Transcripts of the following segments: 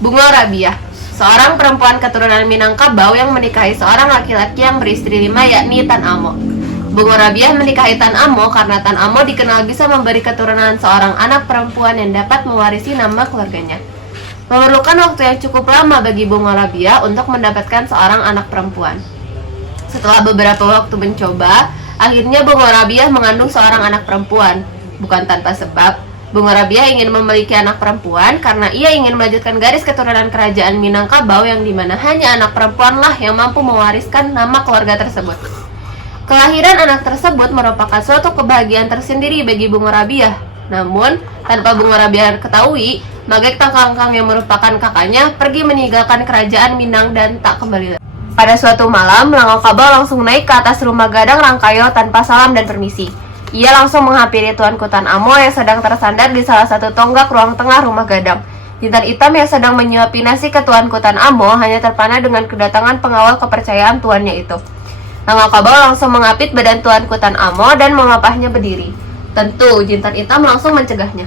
Bungo Rabiah, seorang perempuan keturunan Minangkabau yang menikahi seorang laki-laki yang beristri 5, yakni Tan Amo. Bungo Rabiah menikahi Tan Amo karena Tan Amo dikenal bisa memberi keturunan seorang anak perempuan yang dapat mewarisi nama keluarganya. Memerlukan waktu yang cukup lama bagi Bungo Rabiah untuk mendapatkan seorang anak perempuan. Setelah beberapa waktu mencoba, akhirnya Bungo Rabiah mengandung seorang anak perempuan. Bukan tanpa sebab, Bungo Rabiah ingin memiliki anak perempuan karena ia ingin melanjutkan garis keturunan kerajaan Minangkabau yang dimana hanya anak perempuanlah yang mampu mewariskan nama keluarga tersebut. Kelahiran anak tersebut merupakan suatu kebahagiaan tersendiri bagi Bungo Rabiah. Namun, tanpa Bungo Rabiah ketahui, Magek Tangkangkang yang merupakan kakaknya pergi meninggalkan kerajaan Minang dan tak kembali. Pada suatu malam, Langokabau langsung naik ke atas rumah gadang Rangkayo tanpa salam dan permisi. Ia langsung menghampiri Tuanku Tan Amo yang sedang tersandar di salah satu tonggak ruang tengah rumah gadang. Jintan hitam yang sedang menyuapi nasi ke Tuanku Tan Amo hanya terpana dengan kedatangan pengawal kepercayaan tuannya itu. Langokabau langsung mengapit badan Tuanku Tan Amo dan mengapahnya berdiri. Tentu, Jintan hitam langsung mencegahnya.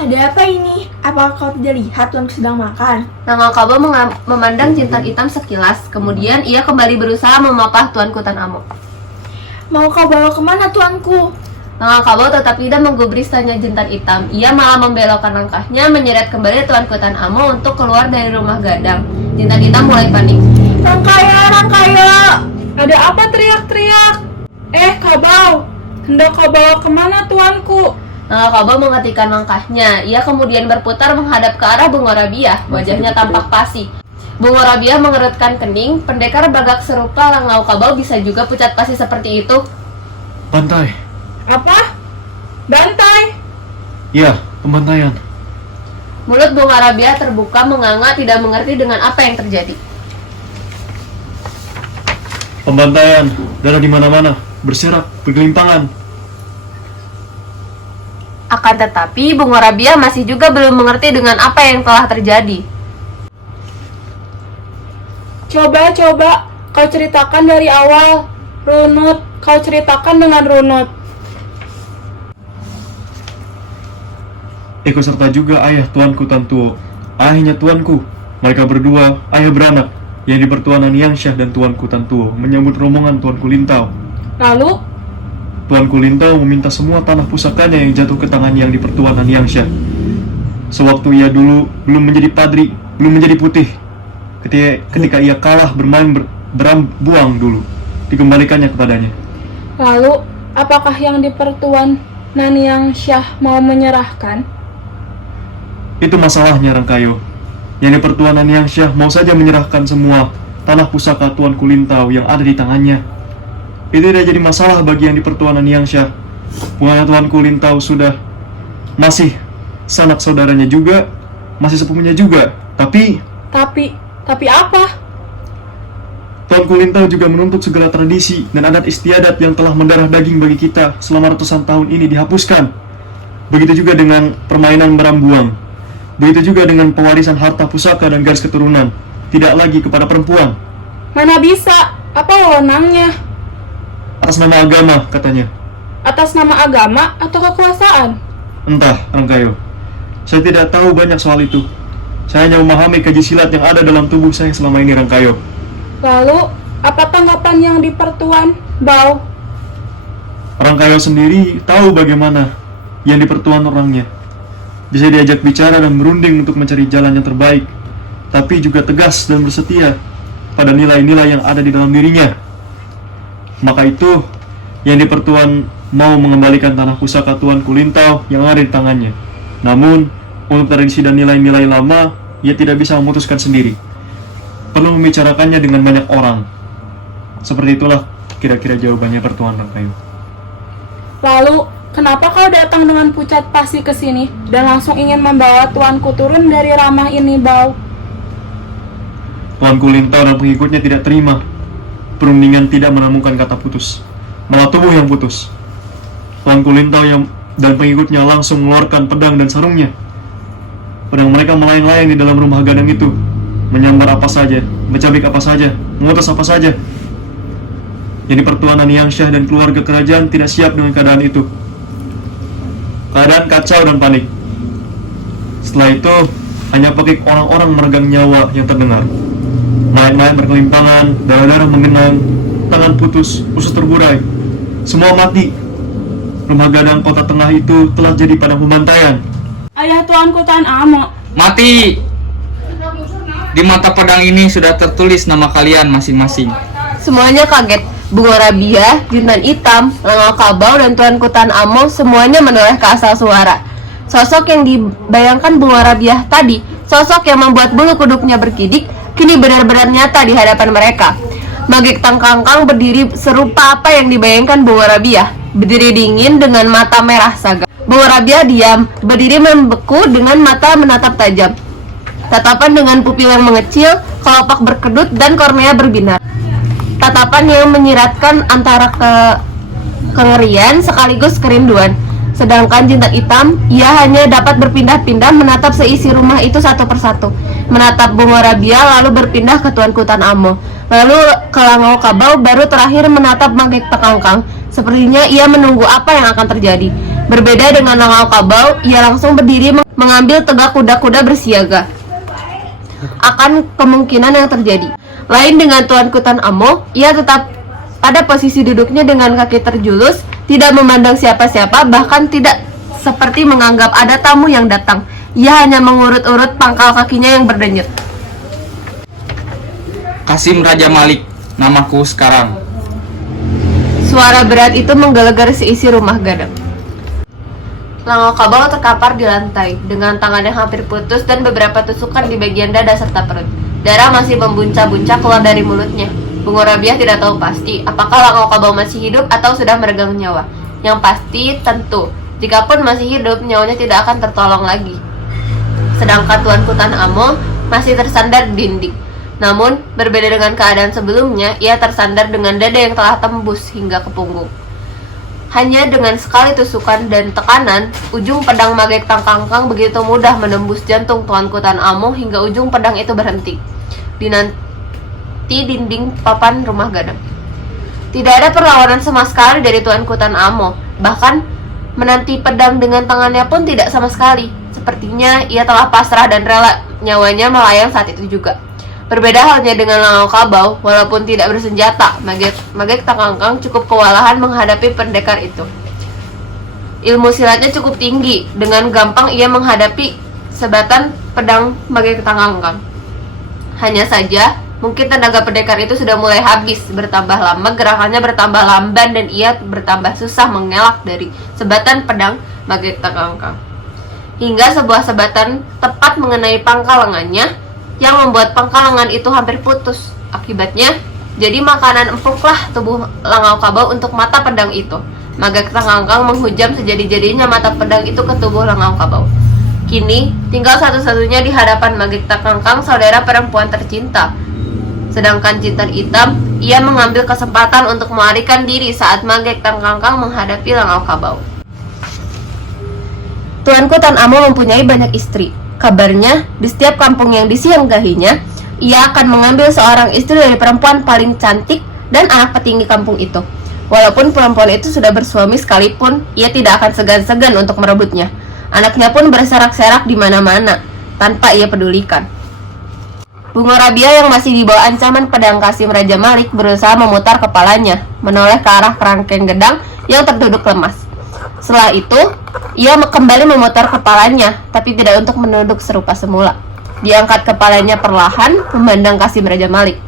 Ada apa ini? Apakah kau tidak lihat tuanku sedang makan? Langokabau memandang Jintan hitam sekilas, kemudian ia kembali berusaha memapah Tuanku Tan Amo. Mau kau bawa kemana tuanku? Langokabau tetap tidak menggubris tanya Jintan hitam. Ia malah membelokkan langkahnya menyeret kembali Tuanku Tan Amo untuk keluar dari rumah gadang. Jintan hitam mulai panik. Rangkayo, Rangkayo! Ada apa teriak-teriak? Kabau! Hendak kau bawa kemana tuanku? Langokabau menghentikan langkahnya. Ia kemudian berputar menghadap ke arah Bungo Rabiah. Wajahnya tampak pasi. Bungo Rabiah mengerutkan kening. Pendekar bagak serupa Langokabau bisa juga pucat pasi seperti itu. Bantai. Apa? Bantai? Ya, pembantaian. Mulut Bungo Rabiah terbuka menganga tidak mengerti dengan apa yang terjadi. Pembantaian, darah di mana-mana, berserak, bergelimpangan. Akan tetapi, Bungo Rabiah masih juga belum mengerti dengan apa yang telah terjadi. Coba, kau ceritakan dari awal. Runut, kau ceritakan dengan runut. Eko serta juga ayah tuanku Tantuo, ayahnya tuanku. Mereka berdua, ayah beranak, yang di pertuanan Yangsyah dan tuanku Tantuo menyambut rombongan tuanku Lintau. Lalu, Tuanku Lintau meminta semua tanah pusakanya yang jatuh ke tangan yang di pertuanan Yangsyah. Sewaktu ia dulu belum menjadi padri, belum menjadi putih, ketika ia kalah bermain berambuang dulu, dikembalikannya kepadanya. lalu apakah yang di pertuan Naniang Syah mau menyerahkan? Itu masalahnya Rangkayo. Yang di pertuanan Yangsyah mau saja menyerahkan semua tanah pusaka Tuanku Lintau yang ada di tangannya. Itu tidak jadi masalah bagi yang di pertuanan Yangsyah. Bukannya Tuanku Lintau sudah masih sanak saudaranya juga, masih sepupunya juga. Tapi apa? Tuanku Lintau juga menuntut segala tradisi dan adat istiadat yang telah mendarah daging bagi kita selama ratusan tahun ini dihapuskan. Begitu juga dengan permainan berambuang. Begitu juga dengan pewarisan harta pusaka dan garis keturunan. Tidak lagi kepada perempuan. Mana bisa? Apa wewenangnya? Atas nama agama, katanya. Atas nama agama atau kekuasaan? Entah, Rangkayo. Saya tidak tahu banyak soal itu. Saya hanya memahami kaji silat yang ada dalam tubuh saya selama ini, Rangkayo. Lalu, apa tanggapan yang di pertuan, Bau? Rangkayo sendiri tahu bagaimana yang di pertuan orangnya. Bisa diajak bicara dan berunding untuk mencari jalan yang terbaik, tapi juga tegas dan bersetia pada nilai-nilai yang ada di dalam dirinya. Maka itu, yang di pertuan mau mengembalikan tanah pusaka Tuanku Lintau yang ada di tangannya. Namun, untuk tradisi dan nilai-nilai lama, ia tidak bisa memutuskan sendiri. Perlu membicarakannya dengan banyak orang. Seperti itulah kira-kira jawabannya pertuan Rangkayo. Lalu, kenapa kau datang dengan pucat pasi ke sini dan langsung ingin membawa tuanku turun dari ramah ini, Bau? Tuanku Lintau dan pengikutnya tidak terima. Perundingan tidak menemukan kata putus, malah tubuh yang putus. Tuanku Lintau dan pengikutnya langsung mengeluarkan pedang dan sarungnya. Pedang mereka melayang-layang di dalam rumah gadang itu, menyambar apa saja, mencabik apa saja, mengutus apa saja. Jadi pertuanan Yangsyah dan keluarga kerajaan tidak siap dengan keadaan itu. Keadaan kacau dan panik. Setelah itu, hanya pakai orang-orang meregang nyawa yang terdengar. Mayat-mayat berkelimpangan, darah-darah mengenang, tangan putus, usus terburai. Semua mati. Rumah gadang kota tengah itu telah jadi padang pembantaian. Ayah tuanku Tan Amo. Mati! Di mata pedang ini sudah tertulis nama kalian masing-masing. Semuanya kaget. Bungo Rabiah, Jintan Hitam, Langau Kabau, dan Tuanku Tan Amo semuanya menoleh ke asal suara. Sosok yang dibayangkan Bungo Rabiah tadi, sosok yang membuat bulu kuduknya berkidik, kini benar-benar nyata di hadapan mereka. Magek Tangkangkang berdiri serupa apa yang dibayangkan Bungo Rabiah, berdiri dingin dengan mata merah saga. Bungo Rabiah diam, berdiri membeku dengan mata menatap tajam. Tatapan dengan pupil yang mengecil, kelopak berkedut, dan kornea berbinar. Tatapan yang menyiratkan antara kengerian sekaligus kerinduan. Sedangkan Jintan Hitam, ia hanya dapat berpindah-pindah menatap seisi rumah itu satu persatu. Menatap Bungo Rabiah, lalu berpindah ke Tuanku Tan Amo. Lalu ke Langau Kabau, baru terakhir menatap Magek Tangkangkang. Sepertinya ia menunggu apa yang akan terjadi. Berbeda dengan Langau Kabau, ia langsung berdiri mengambil tegak kuda-kuda bersiaga akan kemungkinan yang terjadi. Lain dengan Tuanku Tan Amo, ia tetap pada posisi duduknya dengan kaki terjulus, tidak memandang siapa-siapa, bahkan tidak seperti menganggap ada tamu yang datang. Ia hanya mengurut-urut pangkal kakinya yang berdenyut. Kasim Raja Malik, namaku sekarang. Suara berat itu menggelegar seisi rumah gadang. Langau Kabau terkapar di lantai dengan tangan yang hampir putus dan beberapa tusukan di bagian dada serta perut. Darah masih membuncah-buncah keluar dari mulutnya. Bungo Rabiah tidak tahu pasti apakah Langau Kabau masih hidup atau sudah meregang nyawa. Yang pasti tentu, jikapun masih hidup, nyawanya tidak akan tertolong lagi. Sedangkan Tuanku Tan Amo masih tersandar di dinding. Namun, berbeda dengan keadaan sebelumnya, ia tersandar dengan dada yang telah tembus hingga ke punggung. Hanya dengan sekali tusukan dan tekanan, ujung pedang Magek Tangkangkang begitu mudah menembus jantung Tuanku Tan Amo hingga ujung pedang itu berhenti di dinding papan rumah gadang. Tidak ada perlawanan sama sekali dari Tuanku Tan Amo, bahkan menanti pedang dengan tangannya pun tidak sama sekali. Sepertinya ia telah pasrah dan rela nyawanya melayang saat itu juga. Berbeda halnya dengan Langau Kabau, walaupun tidak bersenjata, Magek Tangkangkang cukup kewalahan menghadapi pendekar itu. Ilmu silatnya cukup tinggi, dengan gampang ia menghadapi sebatan pedang Magek Tangkangkang. Hanya saja, mungkin tenaga pendekar itu sudah mulai habis, bertambah lama gerakannya bertambah lamban dan ia bertambah susah mengelak dari sebatan pedang Magek Tangkangkang. Hingga sebuah sebatan tepat mengenai pangkal lengannya, yang membuat pangkal lengan itu hampir putus. Akibatnya, jadi makanan empuklah tubuh Langau Kabau untuk mata pedang itu. Magek Tangkangkang menghujam sejadi-jadinya mata pedang itu ke tubuh Langau Kabau. Kini, tinggal satu-satunya di hadapan Magek Tangkangkang saudara perempuan tercinta. Sedangkan Jintan Hitam, ia mengambil kesempatan untuk melarikan diri saat Magek Tangkangkang menghadapi Langau Kabau. Tuanku Tan Amo mempunyai banyak istri. Kabarnya, di setiap kampung yang disinggahinya, ia akan mengambil seorang istri dari perempuan paling cantik dan anak petinggi kampung itu. Walaupun perempuan itu sudah bersuami sekalipun, ia tidak akan segan-segan untuk merebutnya. Anaknya pun berserak-serak di mana-mana, tanpa ia pedulikan. Bungo Rabiah yang masih di bawah ancaman pedang Kasim Raja Malik berusaha memutar kepalanya, menoleh ke arah kerangkeng gedang yang terduduk lemas. Setelah itu, ia kembali memutar kepalanya, tapi tidak untuk menunduk serupa semula. Diangkat kepalanya perlahan, memandang Kasim Raja Malik.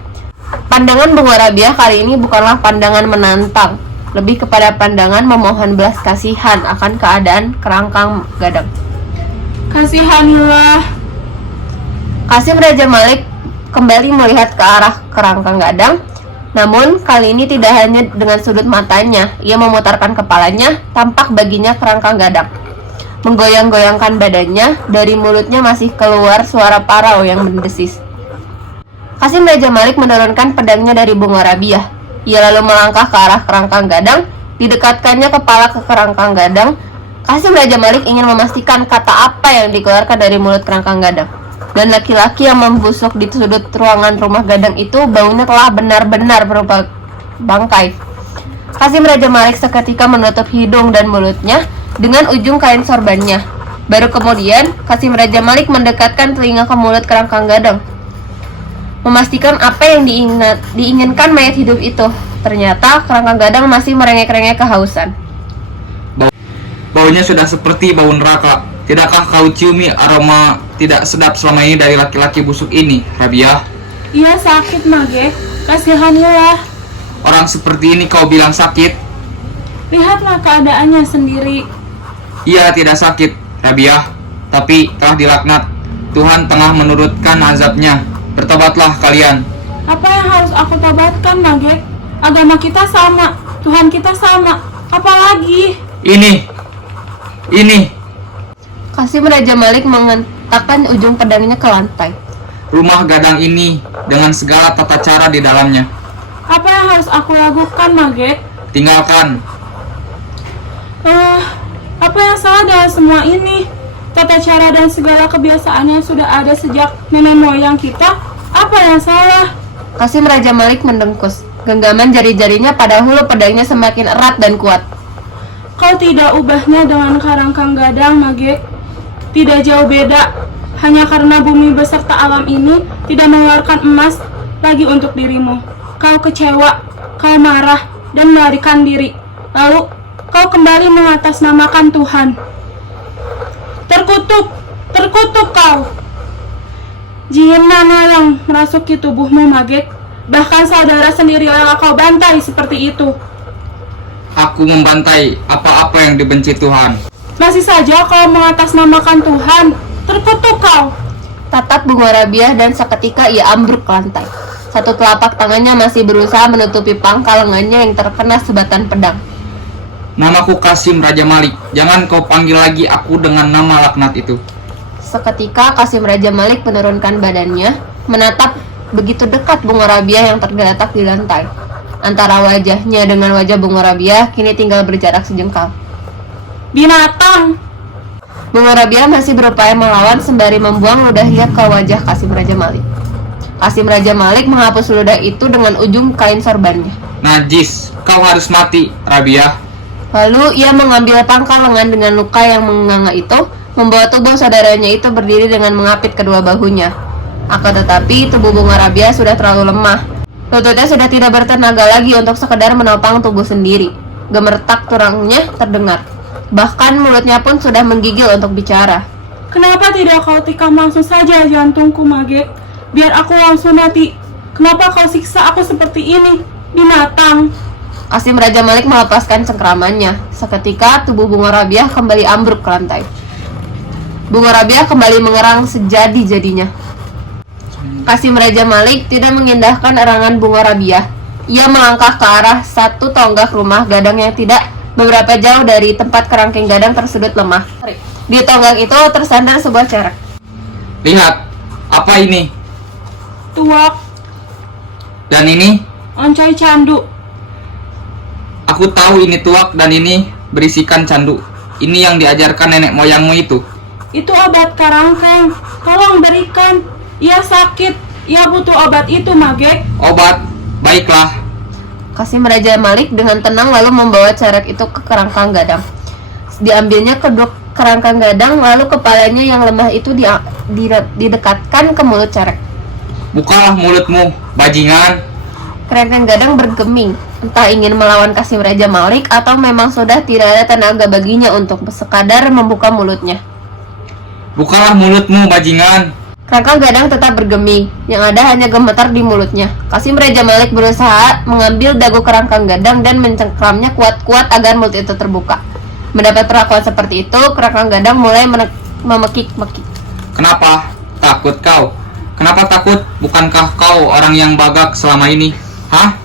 Pandangan Bungo Rabiah kali ini bukanlah pandangan menantang, lebih kepada pandangan memohon belas kasihan akan keadaan kerangkang gadang. Kasihanlah. Kasim Raja Malik kembali melihat ke arah kerangkang gadang. Namun, kali ini tidak hanya dengan sudut matanya, ia memutarkan kepalanya, tampak baginya kerangkang gadang. Menggoyang-goyangkan badannya, dari mulutnya masih keluar suara parau yang mendesis. Kasim Raja Malik menurunkan pedangnya dari Bungo Rabiah. Ia lalu melangkah ke arah kerangkang gadang, didekatkannya kepala ke kerangkang gadang. Kasim Raja Malik ingin memastikan kata apa yang dikeluarkan dari mulut kerangkang gadang. Dan laki-laki yang membusuk di sudut ruangan rumah gadang itu baunya telah benar-benar berupa bangkai. Kasim Raja Malik seketika menutup hidung dan mulutnya dengan ujung kain sorbannya. Baru kemudian, Kasim Raja Malik mendekatkan telinga ke mulut kerangkang gadang, memastikan apa yang diinginkan mayat hidup itu. Ternyata kerangkang gadang masih merengek-rengek kehausan. Baunya sudah seperti bau neraka. Tidakkah kau ciumi aroma tidak sedap selama ini dari laki-laki busuk ini, Rabiah? Ia sakit, Mage. Kasihanilah. Orang seperti ini kau bilang sakit? Lihatlah keadaannya sendiri. Ia tidak sakit, Rabiah, tapi telah dilaknat. Tuhan tengah menurutkan azabnya. Bertobatlah kalian. Apa yang harus aku tobatkan, Mage? Agama kita sama, Tuhan kita sama. Apalagi? Ini. Kasim Raja Malik mengentakkan ujung pedangnya ke lantai. Rumah gadang ini dengan segala tata cara di dalamnya. Apa yang harus aku lakukan, Mage? Tinggalkan. Apa yang salah dalam semua ini? Tata cara dan segala kebiasaannya sudah ada sejak nenek moyang kita. Apa yang salah? Kasim Raja Malik mendengkus. Genggaman jari-jarinya pada hulu pedangnya semakin erat dan kuat. Kau tidak ubahnya dengan karangkang gadang, Mage. Tidak jauh beda. Hanya karena bumi beserta alam ini tidak mengeluarkan emas lagi untuk dirimu. Kau kecewa, kau marah, dan melarikan diri. Lalu, kau kembali mengatasnamakan Tuhan. Terkutuk kau. Jin mana yang merasuki tubuhmu, Mage? Bahkan saudara sendiri yang kau bantai seperti itu. Aku membantai apa-apa yang dibenci Tuhan. Masih saja kau mengatasnamakan Tuhan. Terkutuk kau. Tatap Bunga Rabiah dan seketika ia ambruk ke lantai. Satu telapak tangannya masih berusaha menutupi pangkal lengannya yang terkena sebatan pedang. Namaku Kasim Raja Malik. Jangan kau panggil lagi aku dengan nama laknat itu. Seketika Kasim Raja Malik menurunkan badannya, menatap begitu dekat Bunga Rabiah yang tergeletak di lantai. Antara wajahnya dengan wajah Bunga Rabiah kini tinggal berjarak sejengkal. Binatang. Bunga Rabiah masih berupaya melawan sembari membuang ludahnya ke wajah Kasim Raja Malik. Kasim Raja Malik menghapus ludah itu dengan ujung kain sorbannya. Najis, kau harus mati, Rabiah. Lalu ia mengambil pangkal lengan dengan luka yang menganga itu, membawa tubuh saudaranya itu berdiri dengan mengapit kedua bahunya. Akan tetapi tubuh Bunga Rabiah sudah terlalu lemah. Lututnya sudah tidak bertenaga lagi untuk sekedar menopang tubuh sendiri. Gemertak tulangnya terdengar. Bahkan mulutnya pun sudah menggigil untuk bicara. Kenapa tidak kau tikam langsung saja jantungku, Mage? Biar aku langsung mati. Kenapa kau siksa aku seperti ini? Binatang. Kasim Raja Malik melepaskan cengkramannya. Seketika tubuh Bunga Rabiah kembali ambruk ke lantai. Bunga Rabiah kembali mengerang sejadi-jadinya. Kasim Raja Malik tidak mengindahkan erangan Bunga Rabiah. Ia melangkah ke arah satu tonggak rumah gadang yang tidak beberapa jauh dari tempat kerangkeng gadang tersudut lemah. Di tonggak itu tersandar sebuah cerek. Lihat, apa ini? Tuak. Dan ini? Oncoy candu. Aku tahu ini tuak dan ini berisikan candu. Ini yang diajarkan nenek moyangmu itu. Itu obat karangkeng. Tolong berikan. Ia sakit. Ia butuh obat itu, Mage. Obat? Baiklah. Kasim Raja Malik dengan tenang lalu membawa cerek itu ke kerangkang gadang. Diambilnya ke kerangkang gadang, lalu kepalanya yang lemah itu didekatkan ke mulut cerek. Bukalah mulutmu, bajingan. Kerangkang gadang bergeming, entah ingin melawan Kasim Raja Malik atau memang sudah tidak ada tenaga baginya untuk sekadar membuka mulutnya. Bukalah mulutmu, bajingan. Kerangkang gadang tetap bergeming, yang ada hanya gemetar di mulutnya. Kasim Raja Malik berusaha mengambil dagu kerangkang gadang dan mencengkramnya kuat-kuat agar mulut itu terbuka. Mendapat perlakuan seperti itu, kerangkang gadang mulai memekik-mekik. Kenapa? Takut kau? Kenapa takut? Bukankah kau orang yang bagak selama ini? Hah?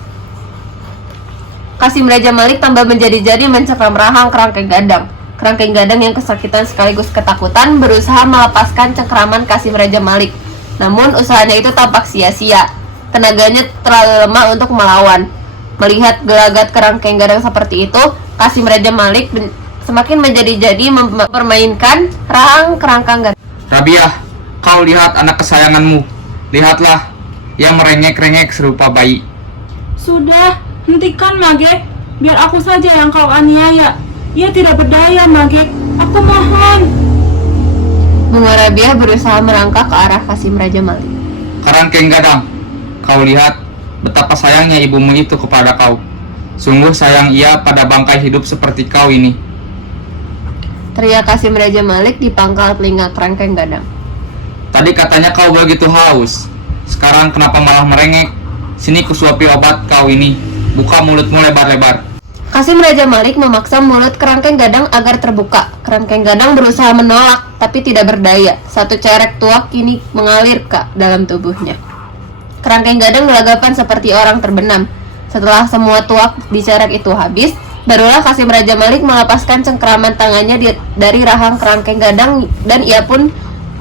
Kasim Raja Malik tambah menjadi-jadi mencengkram rahang kerangkeng gadang. Kerangkeng gadang yang kesakitan sekaligus ketakutan berusaha melepaskan cengkraman Kasim Raja Malik. Namun usahanya itu tampak sia-sia. Tenaganya terlalu lemah untuk melawan. Melihat gelagat kerangkeng gadang seperti itu, Kasim Raja Malik semakin menjadi-jadi mempermainkan rahang kerangkeng gadang. Rabiah, kau lihat anak kesayanganmu. Lihatlah, ia merengek-rengek serupa bayi. Sudah, hentikan, Mage. Biar aku saja yang kau aniaya. Ia tidak berdaya, Mage. Aku mohon. Bunga Rabiah berusaha merangkak ke arah Kasim Raja Malik. Karangkeng Gadang, kau lihat betapa sayangnya ibumu itu kepada kau. Sungguh sayang ia pada bangkai hidup seperti kau ini. Teriak Kasim Raja Malik di pangkal telinga Kerangkeng Gadang. Tadi katanya kau begitu haus. Sekarang kenapa malah merengek? Sini kusuapi obat kau ini. Buka mulutmu lebar-lebar. Kasim Raja Malik memaksa mulut Kerangkeng Gadang agar terbuka. Kerangkeng Gadang berusaha menolak, tapi tidak berdaya. Satu cerek tuak kini mengalir ke dalam tubuhnya. Kerangkeng Gadang gelagapan seperti orang terbenam. Setelah semua tuak dicerek itu habis, barulah Kasim Raja Malik melepaskan cengkeraman tangannya dari rahang Kerangkeng Gadang dan ia pun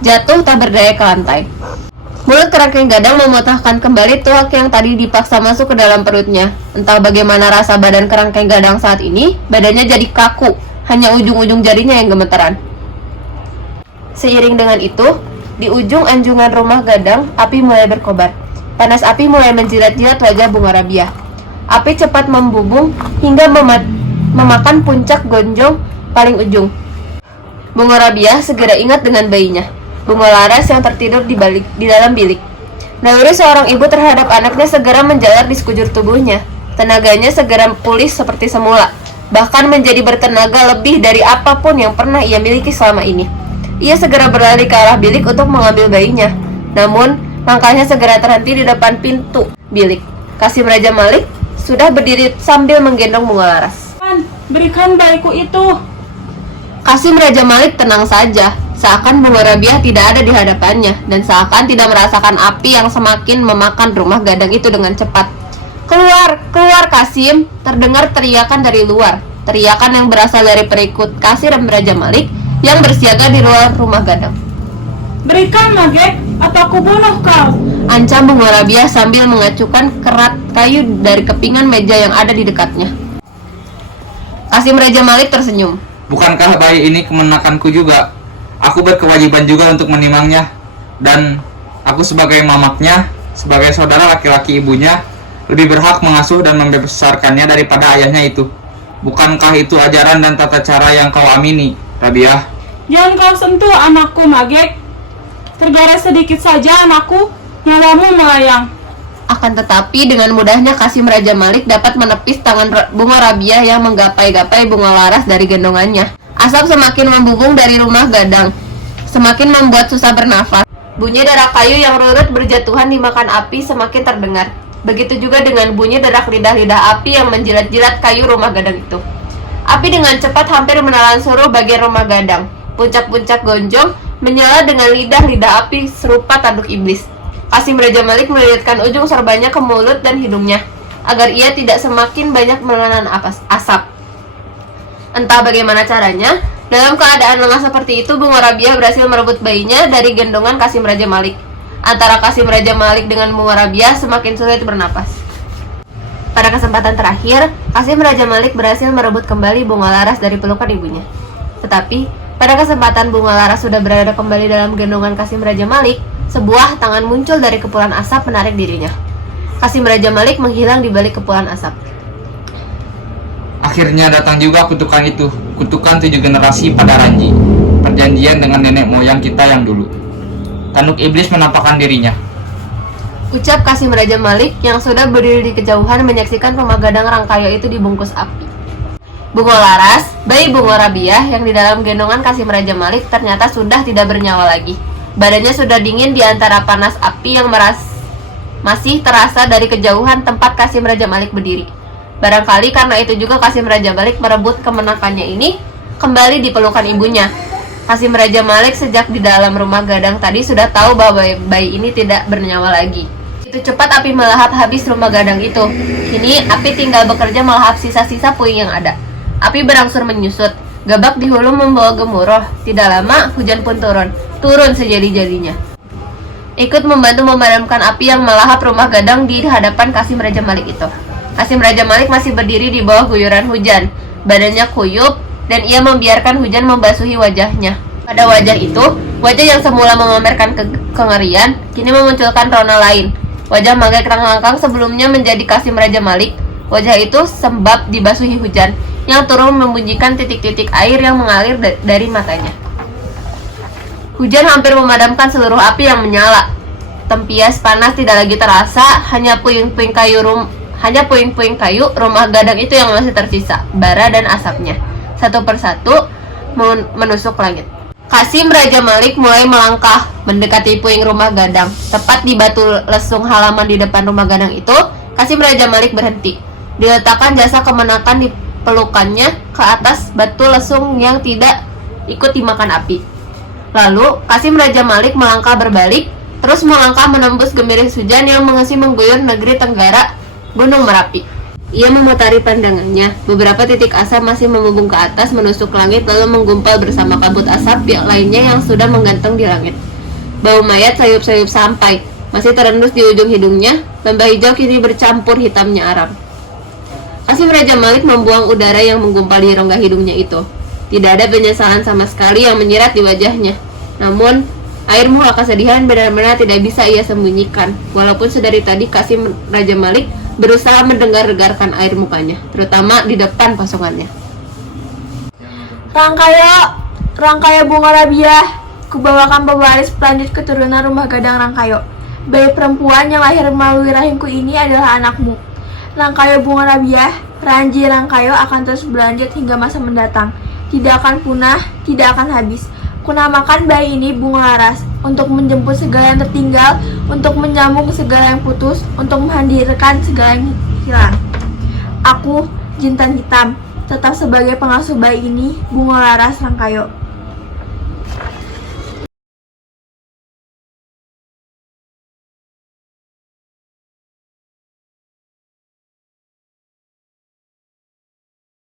jatuh tak berdaya ke lantai. Mulut Kerangkeng Gadang memutahkan kembali tuak yang tadi dipaksa masuk ke dalam perutnya. Entah bagaimana rasa badan Kerangkeng Gadang saat ini, badannya jadi kaku, hanya ujung-ujung jarinya yang gemeteran. Seiring dengan itu, di ujung anjungan rumah Gadang, api mulai berkobar. Panas api mulai menjilat-jilat wajah Bunga Rabiah. Api cepat membubung hingga memakan puncak gonjong paling ujung. Bunga Rabiah segera ingat dengan bayinya, Bunga Laras yang tertidur di dalam bilik. Naluri seorang ibu terhadap anaknya segera menjalar di sekujur tubuhnya. Tenaganya segera pulih seperti semula, bahkan menjadi bertenaga lebih dari apapun yang pernah ia miliki selama ini. Ia segera berlari ke arah bilik untuk mengambil bayinya. Namun, langkahnya segera terhenti di depan pintu bilik. Kasim Raja Malik sudah berdiri sambil menggendong Bunga Laras. Berikan bayiku itu. Kasim Raja Malik tenang saja, seakan Bunga Rabiah tidak ada di hadapannya, dan seakan tidak merasakan api yang semakin memakan rumah Gadang itu dengan cepat. Keluar, keluar Kasim! Terdengar teriakan dari luar. Teriakan yang berasal dari perikut Kasim Raja Malik yang bersiaga di luar rumah Gadang. Berikan Magek, atau aku bunuh kau. Ancam Bunga Rabiah sambil mengacukan kerat kayu dari kepingan meja yang ada di dekatnya. Kasim Raja Malik tersenyum. Bukankah bayi ini kemenakanku juga? Aku berkewajiban juga untuk menimangnya. Dan aku sebagai mamaknya, sebagai saudara laki-laki ibunya, lebih berhak mengasuh dan membesarkannya daripada ayahnya itu. Bukankah itu ajaran dan tata cara yang kau amini, Rabiah? Jangan kau sentuh anakku, Magek. Tergores sedikit saja anakku, nyawamu melayang. Akan tetapi dengan mudahnya Kasim Raja Malik dapat menepis tangan Bunga Rabiah yang menggapai-gapai Bunga Laras dari gendongannya. Asap semakin membubung dari rumah Gadang, semakin membuat susah bernafas. Bunyi derak kayu yang rurut berjatuhan dimakan api semakin terdengar. Begitu juga dengan bunyi derak lidah-lidah api yang menjilat-jilat kayu rumah Gadang itu. Api dengan cepat hampir menelan seluruh bagian rumah Gadang. Puncak-puncak gonjong menyala dengan lidah-lidah api serupa tanduk iblis. Kasim Raja Malik melilitkan ujung serbanya ke mulut dan hidungnya, agar ia tidak semakin banyak menelan asap. Entah bagaimana caranya, dalam keadaan lengah seperti itu, Bunga Rabiah berhasil merebut bayinya dari gendongan Kasim Raja Malik. Antara Kasim Raja Malik dengan Bunga Rabiah semakin sulit bernapas. Pada kesempatan terakhir, Kasim Raja Malik berhasil merebut kembali Bunga Laras dari pelukan ibunya. Tetapi, pada kesempatan Bunga Laras sudah berada kembali dalam gendongan Kasim Raja Malik, sebuah tangan muncul dari kepulan asap menarik dirinya. Kasim Raja Malik menghilang di balik kepulan asap. Akhirnya datang juga kutukan itu, kutukan 7 generasi pada Ranji. Perjanjian dengan nenek moyang kita yang dulu. Tanduk iblis menampakkan dirinya. Ucap Kasim Raja Malik yang sudah berdiri di kejauhan menyaksikan rumah Gadang Rangkaya itu dibungkus api. Bunga Laras, bayi Bunga Rabiah yang di dalam gendongan Kasim Raja Malik ternyata sudah tidak bernyawa lagi. Badannya sudah dingin di antara panas api yang masih terasa dari kejauhan tempat Kasim Raja Malik berdiri. Barangkali karena itu juga Kasim Raja Malik merebut kemenakannya ini kembali di pelukan ibunya. Kasim Raja Malik sejak di dalam rumah Gadang tadi sudah tahu bahwa bayi ini tidak bernyawa lagi. Itu cepat api melahap habis rumah Gadang itu. Kini api tinggal bekerja melahap sisa-sisa puing yang ada. Api berangsur menyusut. Gabak di hulu membawa gemuruh. Tidak lama hujan pun turun sejadi-jadinya, ikut membantu memadamkan api yang melahap rumah Gadang di hadapan Kasim Raja Malik itu. Kasim Raja Malik masih berdiri di bawah guyuran hujan. Badannya kuyup dan ia membiarkan hujan membasuhi wajahnya. Pada wajah itu, wajah yang semula memamerkan kengerian, kini memunculkan rona lain. Wajah Magek Rangkangkang sebelumnya menjadi Kasim Raja Malik. Wajah itu sembab dibasuhi hujan yang turun membunyikan titik-titik air yang mengalir dari matanya. Hujan hampir memadamkan seluruh api yang menyala. Tempias panas tidak lagi terasa, hanya puing-puing kayu rumah gadang itu yang masih tersisa, bara dan asapnya. Satu persatu menusuk langit. Kasim Raja Malik mulai melangkah mendekati puing rumah gadang. Tepat di batu lesung halaman di depan rumah gadang itu, Kasim Raja Malik berhenti. Diletakkan jasa kemenakan di pelukannya ke atas batu lesung yang tidak ikut dimakan api. Lalu, Kasim Raja Malik melangkah berbalik, terus melangkah menembus gemiris hujan yang masih mengguyur negeri Tenggara Gunung Merapi. Ia memutari pandangannya. Beberapa titik asap masih membumbung ke atas menusuk langit lalu menggumpal bersama kabut asap yang lainnya yang sudah menggantung di langit. Bau mayat sayup-sayup sampai masih terendus di ujung hidungnya. Lembah hijau kini bercampur hitamnya aram. Kasim Raja Malik membuang udara yang menggumpal di rongga hidungnya itu. Tidak ada penyesalan sama sekali yang menyerat di wajahnya. Namun, air muka kesedihan benar-benar tidak bisa ia sembunyikan. Walaupun sedari tadi Kasim Raja Malik berusaha mendengar-dengarkan air mukanya, terutama di depan pasangannya. Rangkayo bunga rabiah, kubawakan pewaris pelanjut keturunan rumah gadang Rangkayo. Bayi perempuan yang lahir melalui rahimku ini adalah anakmu. Rangkayo bunga rabiah, Ranji Rangkayo akan terus berlanjut hingga masa mendatang. Tidak akan punah, tidak akan habis. Kunamakan bayi ini Bunga Laras, untuk menjemput segala yang tertinggal, untuk menyambung segala yang putus, untuk menghadirkan segala yang hilang. Aku, Jintan Hitam, tetap sebagai pengasuh bayi ini, Bunga Laras Rangkayo.